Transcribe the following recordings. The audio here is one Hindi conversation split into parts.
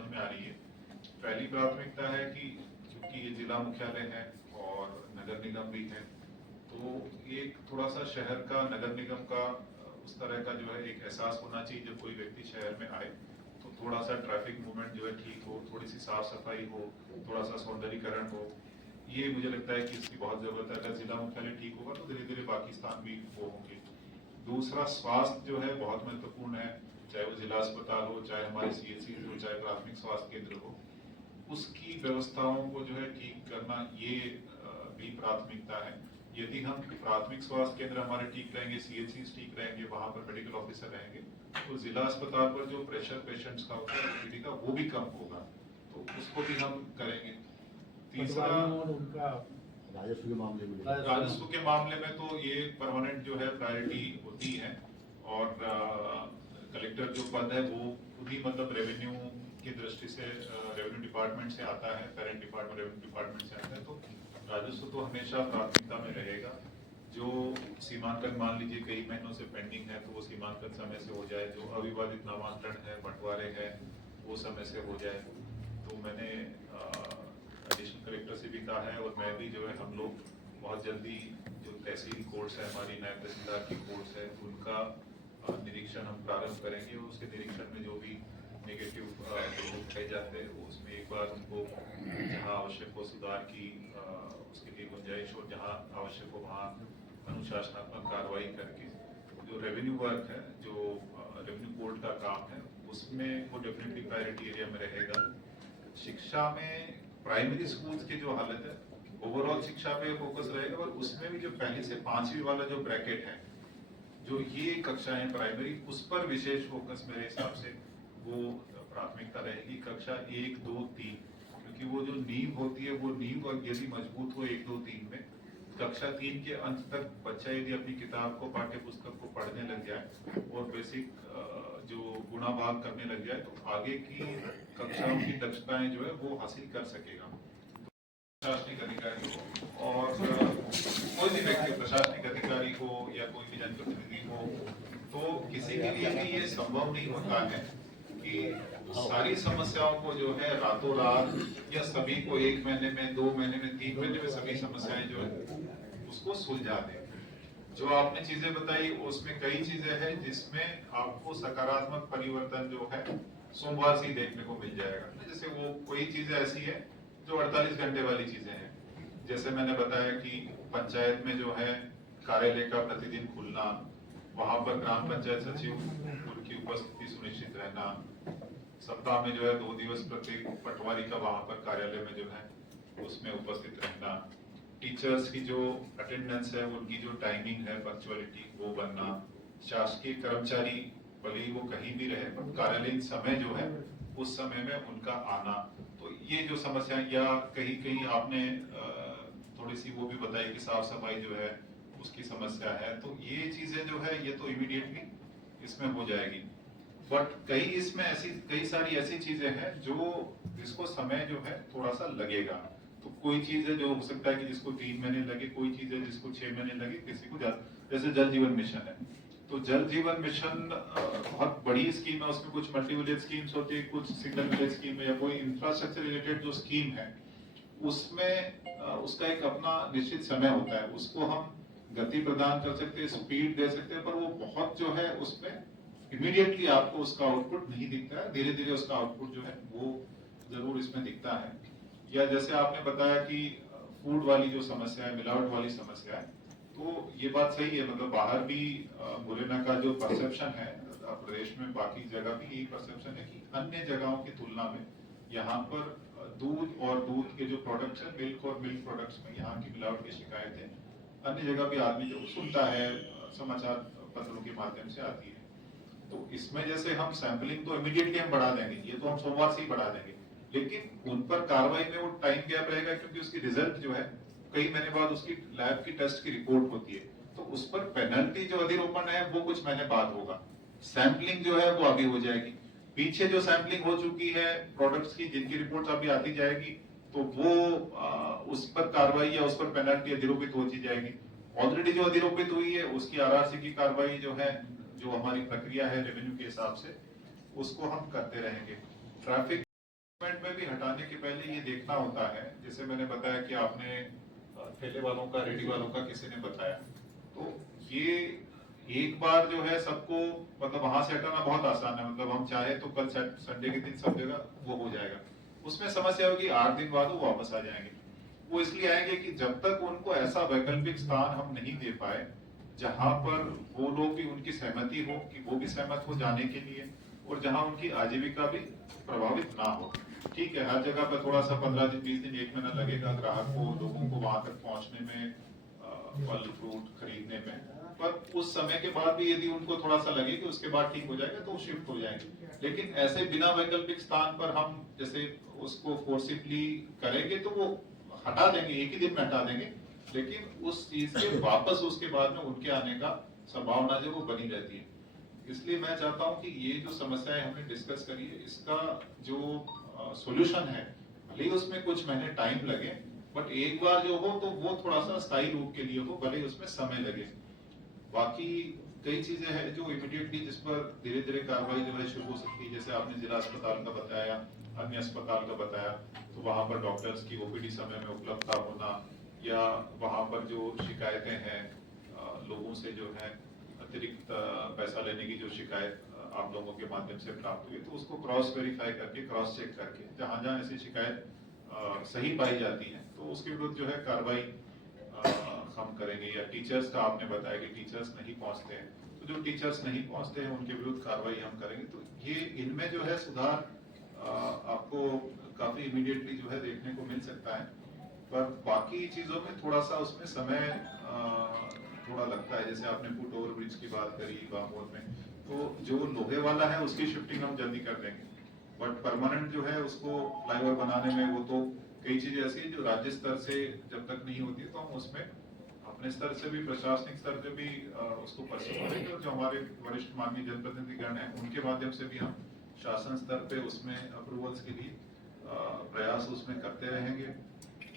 समझ में आ रही है। पहली प्राथमिकता है कि क्योंकि ये जिला मुख्यालय है और नगर निगम भी है, तो एक थोड़ा सा शहर का, नगर निगम का उस तरह का जो है एक एहसास होना चाहिए जब कोई व्यक्ति शहर में आए तो थोड़ा सा ट्रैफिक मूवमेंट जो है ठीक हो, थोड़ी सी साफ सफाई हो, थोड़ा सा सौंदर्यीकरण हो। ये मुझे लगता है कि इसकी बहुत जरूरत है। अगर जिला मुख्यालय ठीक होगा तो धीरे धीरे बाकी स्थान भी वो होंगे। दूसरा, स्वास्थ्य जो है बहुत महत्वपूर्ण है, चाहे वो जिला अस्पताल हो, चाहे हमारे सीएचसी हो, चाहे प्राथमिक स्वास्थ्य केंद्र हो, उसकी व्यवस्थाओं को जो है ठीक करना ये भी प्राथमिकता है। यदि हम प्राथमिक स्वास्थ्य केंद्र हमारे ठीक रहेंगे, सीएचसी ठीक रहेंगे, वहां पर मेडिकल ऑफिसर रहेंगे, तो जिला अस्पताल पर जो प्रेशर पेशेंट्स का होता है ओपीडी का, वो भी कम होगा, तो उसको भी हम करेंगे। तीसरा, राजस्व के मामले में तो ये परमानेंट जो है प्रायोरिटी होती है, और कलेक्टर जो पद है वो खुद ही मतलब रेवेन्यू की दृष्टि से रेवेन्यू डिपार्टमेंट से आता है, पेरेंट डिपार्टमेंट रेवेन्यू डिपार्टमेंट से आता है, तो राजस्व तो हमेशा प्राथमिकता में रहेगा। जो सीमांकन मान लीजिए कई महीनों से पेंडिंग है तो वो सीमांकन समय से हो जाए, जो अविवादित नामांतरण है, बंटवारे हैं, वो समय से हो जाए। तो मैंने एडिशनल कलेक्टर से भी कहा है, और मैं भी जो है, हम लोग बहुत जल्दी जो तहसील कोर्ट्स है, हमारी नायब तहसीलदार की कोर्ट्स है, उनका निरीक्षण हम प्रारंभ करेंगे। और उसके निरीक्षण में जो भी नेगेटिव उठाए जाते हैं वो उसमें एक बार उनको जहाँ आवश्यक हो सुधार की उसके लिए गुंजाइश, और जहाँ आवश्यक हो वहाँ अनुशासनात्मक कार्रवाई करके जो रेवेन्यू वर्क है, जो रेवेन्यू कोर्ट का काम है, उसमें वो डेफिनेटली प्रायोरिटी एरिया में रहेगा। शिक्षा में प्राइमरी स्कूल्स की जो हालत है, ओवरऑल शिक्षा पे फोकस रहेगा, और उसमें भी जो पहली से पांचवी वाला जो ब्रैकेट है, जो ये कक्षाएं प्राइमरी, उस पर विशेष फोकस मेरे हिसाब से वो प्राथमिकता रहेगी। कक्षा 1, 2, 3, क्योंकि वो जो नींव होती है, वो नींव यदि मजबूत हो 1, 2, 3 में, कक्षा 3 के अंत तक बच्चा यदि अपनी किताब को, पाठ्य पुस्तक को पढ़ने लग जाए और बेसिक जो गुणा भाग करने लग जाए, तो आगे की कक्षाओं की दक्षताएं जो है वो हासिल कर सकेगा। प्रशासनिक अधिकारी हो और कोई भी व्यक्ति, प्रशासनिक अधिकारी हो या कोई भी जनप्रतिनिधि हो, तो किसी के लिए भी ये संभव नहीं होता है कि सारी समस्याओं को जो है रातों रात, या सभी को 1 महीने में, 2 महीने में, 3 महीने में सभी समस्याएं जो है उसको सुलझा दे। जो आपने चीजें बताई उसमें कई चीजें हैं जिसमें आपको सकारात्मक परिवर्तन जो है सोमवार से ही देखने को मिल जाएगा। जैसे वो कोई चीजें ऐसी है जो 48 घंटे वाली चीजें हैं, जैसे मैंने बताया कि पंचायत में जो है कार्यालय का प्रतिदिन खुलना, वहां पर ग्राम पंचायत सचिव उनकी उपस्थिति सुनिश्चित रहना, सप्ताह में जो है 2 दिवस प्रत्येक पटवारी का वहां पर कार्यालय में जो है उसमें उपस्थित रहना, टीचर्स की जो अटेंडेंस है, उनकी जो टाइमिंग है, पंक्चुअलिटी, वो बनना, शासकीय कर्मचारी भले ही वो कहीं भी रहे पर कार्यालयीन समय जो है उस समय में उनका आना। तो ये जो समस्या, या कहीं कहीं आपने थोड़ी सी वो भी बताई कि साफ सफाई जो है उसकी समस्या है, तो ये चीजें जो है ये तो इमीडिएटली इसमें हो जाएगी। बट कई सारी ऐसी चीजें हैं जो जिसको समय जो है थोड़ा सा लगेगा। तो कोई चीज है जो हो सकता है कि जिसको 3 महीने लगे, कोई चीज है जिसको 6 महीने लगे, किसी को जैसे जल जीवन मिशन है, तो जल जीवन मिशन बहुत बड़ी स्कीम है, उसमें कुछ मल्टी विलेज स्कीम्स होती है, कुछ सिंगल विलेज स्कीम है, या कोई इंफ्रास्ट्रक्चर रिलेटेड जो स्कीम है उसमें उसका एक अपना निश्चित समय होता है, उसको हम गति प्रदान कर सकते हैं, स्पीड दे सकते हैं, पर वो बहुत जो है उसमें इमीडिएटली आपको उसका आउटपुट नहीं दिखता है, धीरे धीरे उसका आउटपुट जो है वो जरूर इसमें दिखता है। या जैसे आपने बताया कि फूड वाली जो समस्या है, मिलावट वाली समस्या है, तो ये बात सही है। मतलब बाहर भी मुरैना का जो परसेप्शन है, प्रदेश में बाकी जगह भी यही परसेप्शन है कि अन्य जगहों की तुलना में यहाँ पर दूध और दूध के जो प्रोडक्ट्स है, मिल्क और मिल्क प्रोडक्ट्स में यहाँ की मिलावट की शिकायतें अन्य जगह भी आदमी जो सुनता है, समाचार पत्रों के माध्यम से आती है। तो इसमें जैसे हम सैंपलिंग तो इमीडिएटली हम बढ़ा देंगे, ये तो हम सोमवार से ही बढ़ा देंगे, लेकिन उन पर कार्रवाई में वो टाइम गैप रहेगा, क्योंकि उसकी रिजल्ट जो है कई महीने बाद उसकी लैब की टेस्ट की रिपोर्ट होती है, तो उस पर पेनल्टी जो अधिरोपण है वो कुछ महीने बाद होगा। सैंपलिंग जो है वो अभी हो जाएगी, पीछे जो सैंपलिंग हो चुकी है प्रोडक्ट्स की जिनकी रिपोर्ट अभी आती जाएगी, तो वो उस पर कार्रवाई या उस पर पेनल्टी अधिरोपित होती जाएगी। ऑलरेडी जो अधिरोपित हुई है उसकी आरआरसी की कार्रवाई जो है, जो हमारी प्रक्रिया है रेवेन्यू के हिसाब से, उसको हम करते रहेंगे। ट्रैफिक में भी हटाने के पहले ये देखना होता है, जैसे मैंने बताया कि आपने ठेले वालों का, रेडी वालों का किसी ने बताया, तो ये एक बार जो है सबको मतलब वहां से हटाना बहुत आसान है, मतलब हम चाहे तो कल संडे के दिन सब जगह वो हो जाएगा। उसमें समस्या होगी 8 दिन बाद वो वापस आ जाएंगे। वो इसलिए आएंगे कि जब तक उनको ऐसा वैकल्पिक स्थान हम नहीं दे पाए जहां पर वो लोग भी, उनकी सहमति हो कि वो भी सहमत हो जाने के लिए, और जहां उनकी आजीविका भी प्रभावित ना हो। ठीक है, हर जगह पर थोड़ा सा 15 दिन, 20 दिन, 1 महीना लगेगा ग्राहक को, लोगों को वहां तक पहुंचने में, फल फ्रूट खरीदने में, पर उस समय के बाद भी यदि उनको थोड़ा सा लगे कि उसके बाद ठीक हो जाएगा तो वो शिफ्ट हो जाएंगे। लेकिन ऐसे बिना वैकल्पिक स्थान पर हम जैसे उसको फोर्सिबली करेंगे तो वो हटा देंगे, एक ही दिन में हटा देंगे, लेकिन उस चीज के वापस उसके बाद में उनके आने का संभावना जो वो बनी रहती है। इसलिए मैं चाहता हूं कि ये जो समस्याएं हमने डिस्कस करी है, इसका जो सॉल्यूशन है, भले ही उसमें कुछ महीने टाइम लगे, बट एक बार जो हो तो वो थोड़ा सा स्थायी रूप के लिए हो, भले ही उसमें समय लगे। बाकी कई चीजें हैं जो इमीडिएटली जिस पर धीरे धीरे कार्रवाई जो है शुरू हो सकती है, जैसे आपने जिला अस्पताल का बताया, अन्य अस्पताल का बताया, तो वहां पर डॉक्टर्स की ओपीडी समय में उपलब्धता होना, या वहां पर जो शिकायतें हैं लोगों से जो है अतिरिक्त पैसा लेने की जो शिकायत आप लोगों के माध्यम से प्राप्त हुई, तो उसको क्रॉस वेरीफाई करके, क्रॉस चेक करके, जहां जहां ऐसी शिकायत सही पाई जाती है तो उसके विरुद्ध जो है कार्रवाई हम करेंगे। या टीचर्स का आपने बताया कि टीचर्स नहीं पहुंचते हैं, तो जो टीचर्स नहीं पहुंचते हैं उनके विरुद्ध कार्रवाई हम करेंगे। तो ये इनमें जो है सुधार आपको काफी इमीडिएटली जो है देखने को मिल सकता है, पर बाकी चीजों में थोड़ा सा उसमें समय थोड़ा लगता है। जैसे आपने फुट ओवर ब्रिज की बात करी बामोर में, तो जो लोहे वाला है उसकी शिफ्टिंग हम जल्दी कर देंगे, बट परमानेंट जो है उसको फ्लाईओवर बनाने में वो तो कई चीजें ऐसी है जो राज्य स्तर से जब तक नहीं होती तो हम उसमें अपने स्तर से भी, प्रशासनिक स्तर से भी उसको परस्यू करेंगे, और जो हमारे वरिष्ठ माननीय जनप्रतिनिधिगण हैं उनके माध्यम से भी हम शासन स्तर पे उसमें अप्रूवल्स के लिए प्रयास उसमें करते रहेंगे।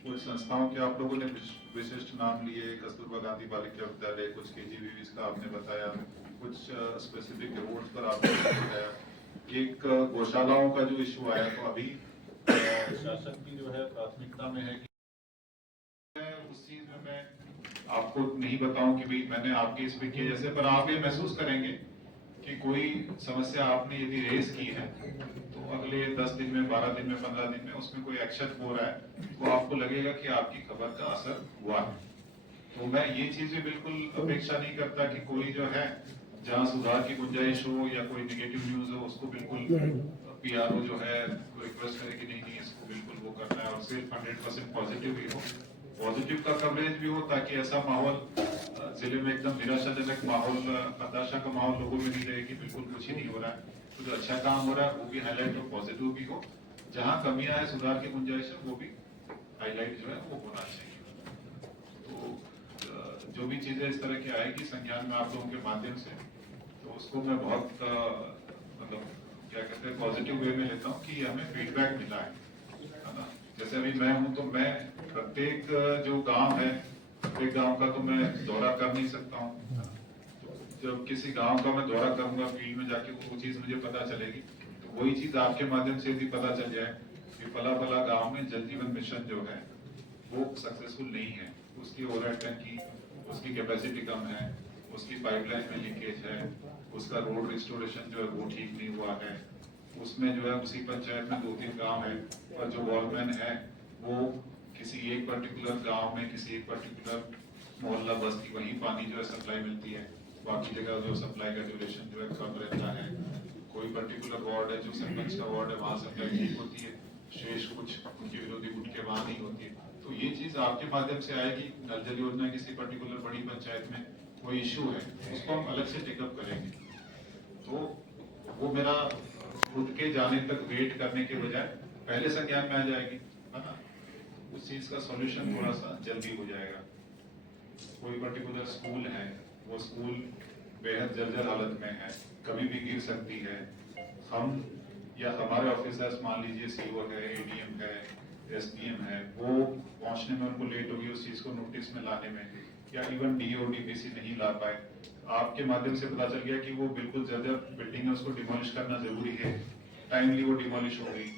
कुछ संस्थाओं के आप लोगों ने विशिष्ट नाम लिए, कस्तूरबा गांधी बालिका विद्यालय, कुछ केजीबीवी का आपने बताया, कुछ स्पेसिफिक रोड्स पर आपने बताया, एक गौशालाओं का जो इशू आया, तो अभी शासन की जो है प्राथमिकता में है कि उस चीज में मैं आपको नहीं बताऊं कि भाई मैंने आपके इस पे किया जैसे, पर आप ये महसूस करेंगे कि कोई समस्या आपने यदि रेस की है तो अगले 10 दिन में, 12 दिन में, 15 दिन में उसमें कोई एक्शन हो रहा है तो आपको लगेगा कि आपकी खबर का असर हुआ है। तो मैं ये चीज भी बिल्कुल अपेक्षा नहीं करता कि कोई जो है जहाँ सुधार की गुंजाइश हो या कोई निगेटिव न्यूज हो उसको बिल्कुल पीआरओ जो है रिक्वेस्ट करे कि नहीं इसको बिल्कुल वो करना है, और सिर्फ 100% पॉजिटिव ही हो, पॉजिटिव का कवरेज भी हो, ताकि ऐसा माहौल जिले में एकदम निराशाजनक माहौल, हताशा का माहौल लोगों में नहीं रहे कि बिल्कुल कुछ ही नहीं हो रहा है। तो जो अच्छा काम हो रहा है वो भी हाईलाइट हो, पॉजिटिव भी हो, जहाँ कमियां है, सुधार की गुंजाइश है, वो भी हाईलाइट जो है वो होना चाहिए। तो जो भी चीजें इस तरह की आएगी संज्ञान में आप लोगों के माध्यम से, तो उसको मैं बहुत मतलब क्या कहते हैं पॉजिटिव वे में लेता हूँ कि हमें फीडबैक मिला है ना। जैसे अभी मैं हूँ तो मैं प्रत्येक जो गांव है, प्रत्येक गांव का तो मैं दौरा कर नहीं सकता हूँ, तो जब किसी गांव का मैं दौरा करूंगा फील्ड में जाके वो चीज मुझे पता चलेगी, तो वही चीज आपके माध्यम से भी पता चल जाए कि फला फला गाँव में जल जीवन मिशन जो है वो सक्सेसफुल नहीं है, उसकी ओवरहेड टंकी, उसकी कैपेसिटी कम है, उसकी पाइपलाइन में लीकेज है, उसका रोड रिस्टोरेशन जो है वो ठीक नहीं हुआ है, उसमें जो है उसी पंचायत में 2-3 गांव है पर जो वॉलमैन है वो किसी एक पर्टिकुलर गांव में, किसी एक पर्टिकुलर मोहल्ला बस्ती वहीं पानी जो है सप्लाई मिलती है, बाकी जगह जो सप्लाई का ड्यूरेशन जो है कम रहता है। कोई पर्टिकुलर वार्ड है जो सरपंच का वार्ड है वहाँ सप्लाई ठीक होती है, शेष कुछ उनकी विरोधी गुट के वहाँ नहीं होती है। तो ये चीज आपके माध्यम से आएगी, नल जल योजना किसी पर्टिकुलर बड़ी पंचायत में कोई इश्यू है उसको हम अलग से टेकअप करेंगे, तो वो मेरा खुद के जाने तक वेट करने के बजाय पहले संज्ञान में आ जाएगी, है ना, उस चीज का सॉल्यूशन थोड़ा सा जल्दी हो जाएगा। कोई पर्टिकुलर स्कूल है, वो स्कूल बेहद जर्जर हालत में है, कभी भी गिर सकती है, हम या हमारे ऑफिसर्स मान लीजिए सीओ है, एडीएम है, एसडीएम है, वो पहुंचने में उनको लेट होगी उस चीज को नोटिस में लाने में, या इवन डीओ डीपीसी नहीं ला पाए, आपके माध्यम से पता चल गया कि वो बिल्कुल जर्जर बिल्डिंग है, उसको डिमोलिश करना जरूरी है, टाइमली वो डिमोलिश हो गई,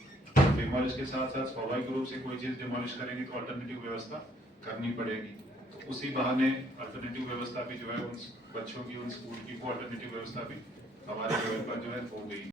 डिमोलिश के साथ साथ स्वाभाविक रूप से कोई चीज डिमोलिश करेंगे तो अल्टरनेटिव व्यवस्था करनी पड़ेगी। तो उसी बहाने अल्टरनेटिव व्यवस्था भी जो है उन बच्चों की, उन स्कूल की वो अल्टरनेटिव व्यवस्था भी हमारे लेवल पर जो है हो गई।